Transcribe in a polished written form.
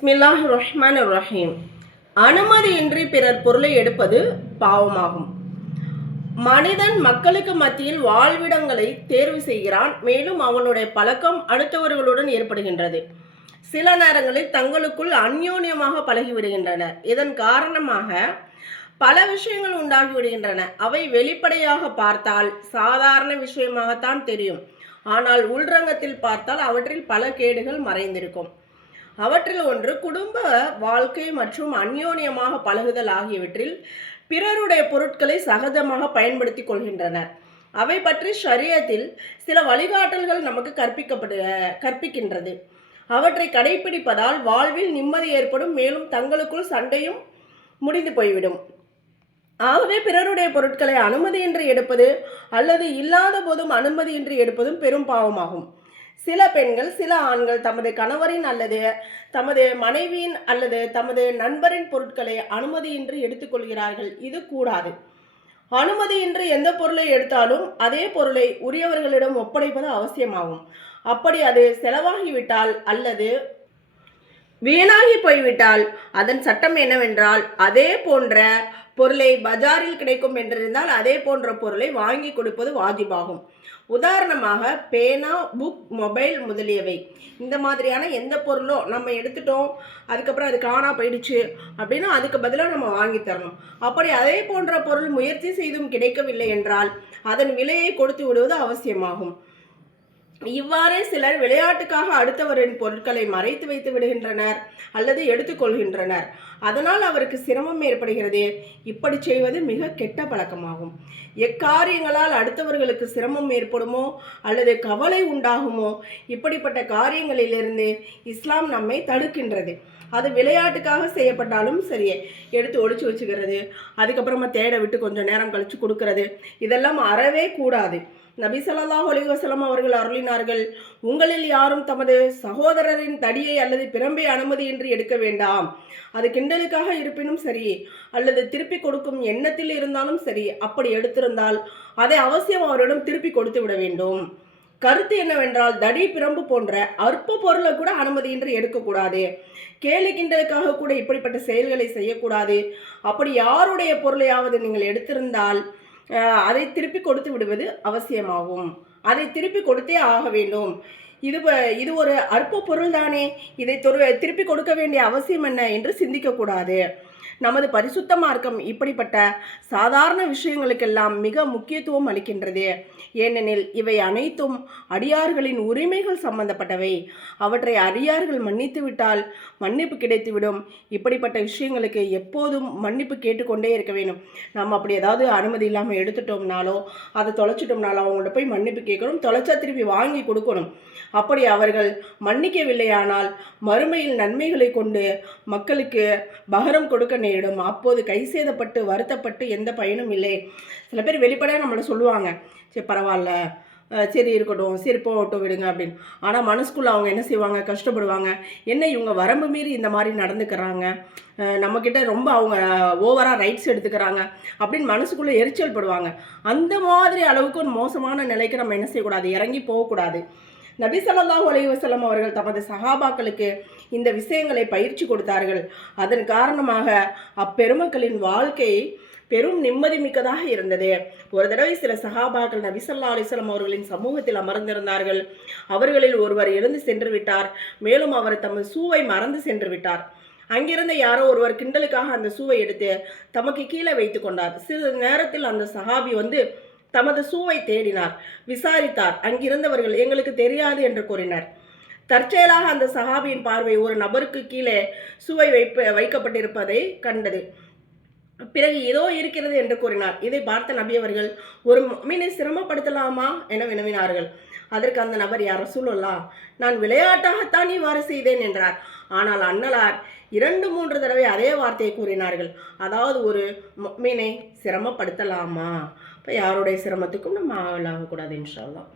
பிஸ்மில்லாஹிர் ரஹ்மானிர் ரஹீம். அனுமதியின்றி பிறர் பொருளை எடுப்பது பாவமாகும். மனிதன் மக்களுக்கு மத்தியில் வாழ்விடங்களை தேர்வு செய்கிறான். மேலும் அவனுடைய பழக்கம் அடுத்தவர்களுடன் ஏற்படுகின்றது. சில நேரங்களில் தங்களுக்குள் அந்யோன்யமாக பழகிவிடுகின்றனர். இதன் காரணமாக பல விஷயங்கள் உண்டாகிவிடுகின்றன. அவை வெளிப்படையாக பார்த்தால் சாதாரண விஷயமாகத்தான் தெரியும். ஆனால் உள்ரங்கத்தில் பார்த்தால் அவற்றில் பல கேடுகள் மறைந்திருக்கும். அவற்றில் ஒன்று குடும்ப வாழ்க்கை மற்றும் அந்யோன்யமாக பழகுதல் ஆகியவற்றில் பிறருடைய பொருட்களை சகஜமாக பயன்படுத்தி கொள்கின்றனர். அவை பற்றி ஷரியத்தில் சில வழிகாட்டல்கள் நமக்கு கற்பிக்கின்றது. அவற்றை கடைபிடிப்பதால் வாழ்வில் நிம்மதி ஏற்படும். மேலும் தங்களுக்குள் சண்டையும் முடிந்து போய்விடும். ஆகவே பிறருடைய பொருட்களை அனுமதியின்றி எடுப்பது அல்லது இல்லாத போதும் அனுமதியின்றி எடுப்பதும் பெரும் பாவமாகும். சில பெண்கள் சில ஆண்கள் தமது கணவரின் அல்லது தமது மனைவியின் அல்லது தமது நண்பரின் பொருட்களை அனுமதியின்றி எடுத்துக்கொள்கிறார்கள். இது கூடாது. அனுமதியின்றி எந்த பொருளை எடுத்தாலும் அதே பொருளை உரியவர்களிடம் ஒப்படைப்பது அவசியமாகும். அப்படி அது செலவாகிவிட்டால் அல்லது வீணாகி போய்விட்டால் அதன் சட்டம் என்னவென்றால், அதே போன்ற பொருளை பஜாரில் கிடைக்கும் என்றிருந்தால் அதே போன்ற பொருளை வாங்கி கொடுப்பது வாஜிபாகும். உதாரணமாக பேனா, புக், மொபைல் முதலியவை. இந்த மாதிரியான எந்த பொருளோ நம்ம எடுத்துட்டோம், அதுக்கப்புறம் அது காணா போயிடுச்சு அப்படின்னா அதுக்கு பதிலாக நம்ம வாங்கி தரணும். அப்படி அதே போன்ற பொருள் முயற்சி செய்தும் கிடைக்கவில்லை என்றால் அதன் விலையை கொடுத்து விடுவது அவசியமாகும். இவ்வாறே சிலர் விளையாட்டுக்காக அடுத்தவரின் பொருட்களை மறைத்து வைத்து விடுகின்றனர் அல்லது எடுத்துக்கொள்கின்றனர். அதனால் அவருக்கு சிரமம் ஏற்படுகிறது. இப்படி செய்வது மிக கெட்ட பழக்கமாகும். எக்காரியங்களால் அடுத்தவர்களுக்கு சிரமம் ஏற்படுமோ அல்லது கவலை உண்டாகுமோ இப்படிப்பட்ட காரியங்களிலிருந்து இஸ்லாம் நம்மை தடுக்கின்றது. அது விளையாட்டுக்காக செய்யப்பட்டாலும் சரியே, எடுத்து ஒழிச்சு வச்சுக்கிறது, அதுக்கப்புறமா தேட விட்டு கொஞ்சம் நேரம் கழித்து கொடுக்கறது, இதெல்லாம் அறவே கூடாது. நபி ஸல்லல்லாஹு அலைஹி வஸல்லம் அவர்கள் அருளினார்கள், உங்களில் யாரும் தமது சகோதரரின் தடியை அல்லது பிரம்பை அனுமதியின்றி எடுக்க வேண்டாம். அது கிண்டலுக்காக இருப்பினும் சரி அல்லது திருப்பி கொடுக்கும் எண்ணத்தில் இருந்தாலும் சரி, அப்படி எடுத்திருந்தால் அதை அவசியம் அவரிடம் திருப்பி கொடுத்து விட வேண்டும். கருத்து என்னவென்றால், தடி, பிரம்பு போன்ற அற்ப பொருளை கூட அனுமதியின்றி எடுக்கக்கூடாது. கேலி கிண்டலுக்காக கூட இப்படிப்பட்ட செயல்களை செய்யக்கூடாது. அப்படி யாருடைய பொருளையாவது நீங்கள் எடுத்திருந்தால் அதை திருப்பி கொடுத்து விடுவது அவசியமாகும். அதை திருப்பி கொடுத்தே ஆக வேண்டும். இது ஒரு அற்ப பொருள் தானே, இதை திருப்பி கொடுக்க வேண்டிய அவசியம் என்ன என்று சிந்திக்கக்கூடாது. நமது பரிசுத்த மார்க்கம் இப்படிப்பட்ட சாதாரண விஷயங்களுக்கெல்லாம் மிக முக்கியத்துவம் அளிக்கின்றது. ஏனெனில் இவை அனைத்தும் அடியார்களின் உரிமைகள் சம்பந்தப்பட்டவை. அவற்றை அடியார்கள் மன்னித்து விட்டால் மன்னிப்பு கிடைத்துவிடும். இப்படிப்பட்ட விஷயங்களுக்கு எப்போதும் மன்னிப்பு கேட்டுக்கொண்டே இருக்க வேண்டும். நம்ம அப்படி ஏதாவது அனுமதி இல்லாமல் எடுத்துட்டோம்னாலோ அதை தொலைச்சிட்டோம்னாலோ அவங்கள்ட்ட போய் மன்னிப்பு கேட்கணும். தொலைச்சா திருப்பி வாங்கி கொடுக்கணும். அப்படி அவர்கள் மன்னிக்கவில்லையானால் மறுமையில் நன்மைகளை கொண்டு மக்களுக்கு பகரம் கொடுக்க நேரிடும். அப்போது கை சேதப்பட்டு வருத்தப்பட்டு எந்த பயனும் இல்லை. சில பேர் வெளிப்படையாக நம்மளை சொல்லுவாங்க, சரி பரவாயில்ல, சரி இருக்கட்டும், சரி போகட்டும் விடுங்க அப்படின்னு. ஆனால் மனசுக்குள்ளே அவங்க என்ன செய்வாங்க, கஷ்டப்படுவாங்க. என்ன இவங்க வரம்பு மீறி இந்த மாதிரி நடந்துக்கிறாங்க, நம்மக்கிட்ட ரொம்ப அவங்க ஓவராக ரைட்ஸ் எடுத்துக்கிறாங்க அப்படின்னு மனசுக்குள்ளே எரிச்சல் படுவாங்க. அந்த மாதிரி அளவுக்கு ஒரு மோசமான நிலைக்கு நம்ம என்ன செய்யக்கூடாது, இறங்கி போகக்கூடாது. நபி ஸல்லல்லாஹு அலைஹி வஸல்லம் அவர்கள் தமது சஹாபாக்களுக்கு இந்த விஷயங்களை பயிற்சி கொடுத்தார்கள். அதன் காரணமாக அப்பெருமக்களின் வாழ்க்கை பெரும் நிம்மதி மிக்கதாக இருந்தது. ஒரு தடவை சில சஹாபாக்கள் நபி ஸல்லல்லாஹு அலைஹி வஸல்லம் அவர்களின் சமூகத்தில் அமர்ந்திருந்தார்கள். அவர்களில் ஒருவர் எழுந்து சென்று விட்டார். மேலும் அவர் தமது சூவை மறந்து சென்று விட்டார். அங்கிருந்த யாரோ ஒருவர் கிண்டலுக்காக அந்த சூவை எடுத்து தமக்கு கீழே வைத்து கொண்டார். சிறிது நேரத்தில் அந்த சஹாபி வந்து தமது சூவை தேடினார், விசாரித்தார். அங்கிருந்தவர்கள் எங்களுக்கு தெரியாது என்று கூறினர். தற்செயலாக அந்த சஹாபியின் பார்வை ஒரு நபருக்கு கீழே சூவை வைக்கப்பட்டிருப்பதை கண்டது. பிறகு ஏதோ இருக்கிறது என்று கூறினார். இதை பார்த்த நபி அவர்கள், ஒரு முஃமினை சிரமப்படுத்தலாமா என வினவினார்கள். அதற்கு அந்த நபர், யா ரசூலுல்லாஹ், நான் விளையாட்டாகத்தான் இவ்வாறு செய்தேன் என்றார். ஆனால் அன்னலார் 2-3 தடவை அதே வார்த்தையை கூறினார்கள். அதாவது ஒரு முஃமினை சிரமப்படுத்தலாமா? இப்போ யாருடைய சிரமத்துக்கும் நம்ம ஆளாகக்கூடாது இன்ஷா அல்லாஹ்.